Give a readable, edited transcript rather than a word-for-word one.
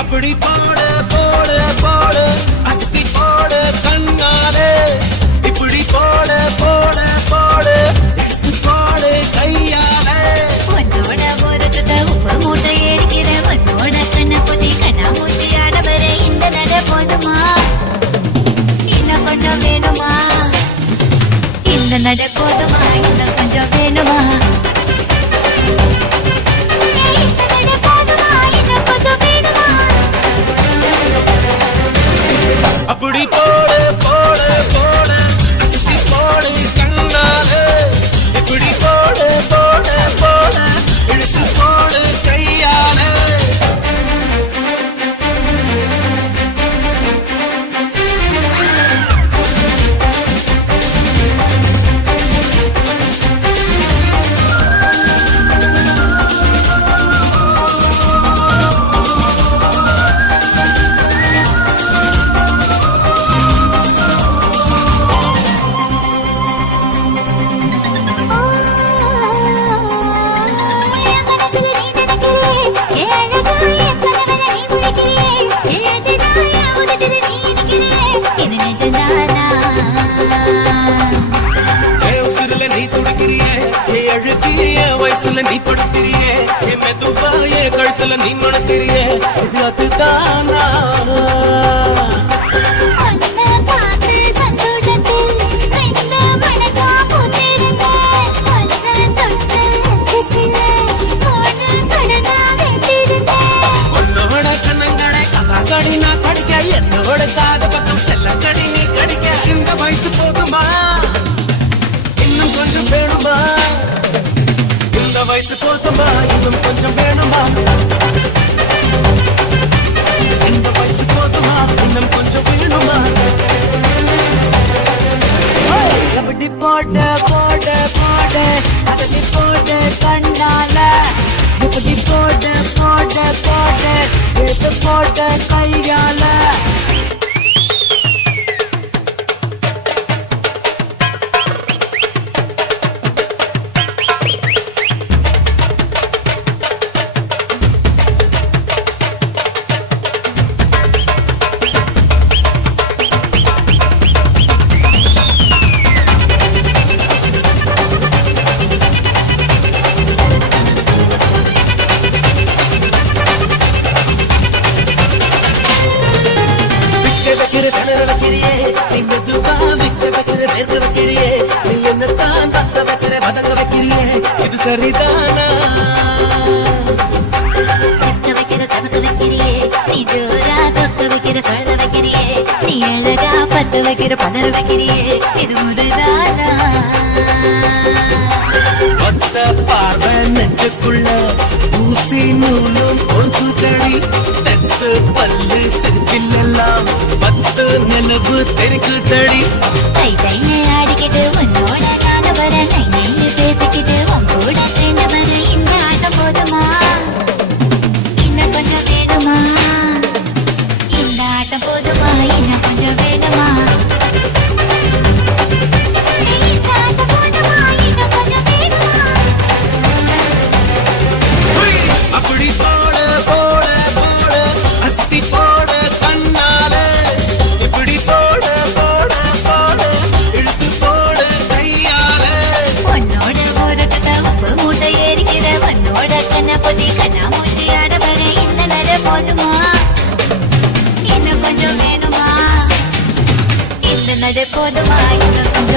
அப்படி போடு போடு போடு அஸ்தி போடு கண்ணாலே இப்படி போடு போடு போடு போடு கையாலே உன்னோட போறதுக்கு உப்பு மூட்டை ஏறிக்கிற உன்னோட கண்ண புதி கண்ணா மூட்டி ஆடவர இந்த நட போதுமா இன்னும் கொஞ்சம் வேணுமா இந்த நட போதுமா இன்னும் கொஞ்சம் வேணுமா அப்படி போடு போடு போடு அஸ்தி போடு கண்ணாலே இப்படி போடு போடு போடு இழுத்து போடு கையாலே வயசுல நீ படுத்திரியே என் மெதுவா என் கழுத்துல நீ மணத்திரியே இது அதுதானா உன்னோட கண்ணங்களை கலாக்கடி நான் கடிக்க என்னோட காது பக்கம் செல்லக்கடி நீ கடிக்க இந்த வயசு போதுமா இன்னும் கொஞ்சம் வேணுமா இந்த வயசு போதுமா இன்னும் கொஞ்சம் வேணுமா இந்த வயசு போதுமா இன்னும் கொஞ்சம் வேணுமா எப்படி போட்டு போட்டு போட்டு அதனை போட்டு கண்ணால எப்படி போட்டு போட்டு போட்டு எடுத்து போட்டு கையால இது சரிதானா சிக்க வைக்கிற சமத்து வைக்கிறியே நீ ஜோரா சொத்து வைக்கிற சொல்ல வைக்கிறியே நீ அழகா பத்து வைக்கிற பதற வைக்கிறியே இது முறைதானா ஒத்த பார்வை நெஞ்சுக்குள்ள ஊசி நூலும் ஒழுகுதடி தெத்து பல்லு சிரிப்பிலெல்லாம் பத்து நிலவு தெரிக்குதடி கை கையை ஆடிக்கிட்டு உன்னோட நான வர நை நைன்னு பேசிக்கிட்டு உன் கூட சேர்ந்து வர இந்த ஆட்டம் போதுமா இன்னும் கொஞ்சம் வேணுமா இந்த ஆட்டம் போதுமா இன்னும் கொஞ்சம் வேணுமா இந்த ஆட்டம் போதுமா இன்னும் கொஞ்சம் வேணுமா அப்படி போடு போடு போடு அஸ்தி போடு கண்ணாலே இப்படி போடு போடு போடு இழுத்து போடு கையாலே உன்னோட ஊருக்கு உப்பு மூட்டை ஏறிக்கிற உன்னோட கண்ண பொதி கண்ணா மூஞ்சி ஆடவர இந்த நட போதுமா இன்னும் கொஞ்சம் வேணுமா இந்த நட போதுமா இன்னும் கொஞ்சம்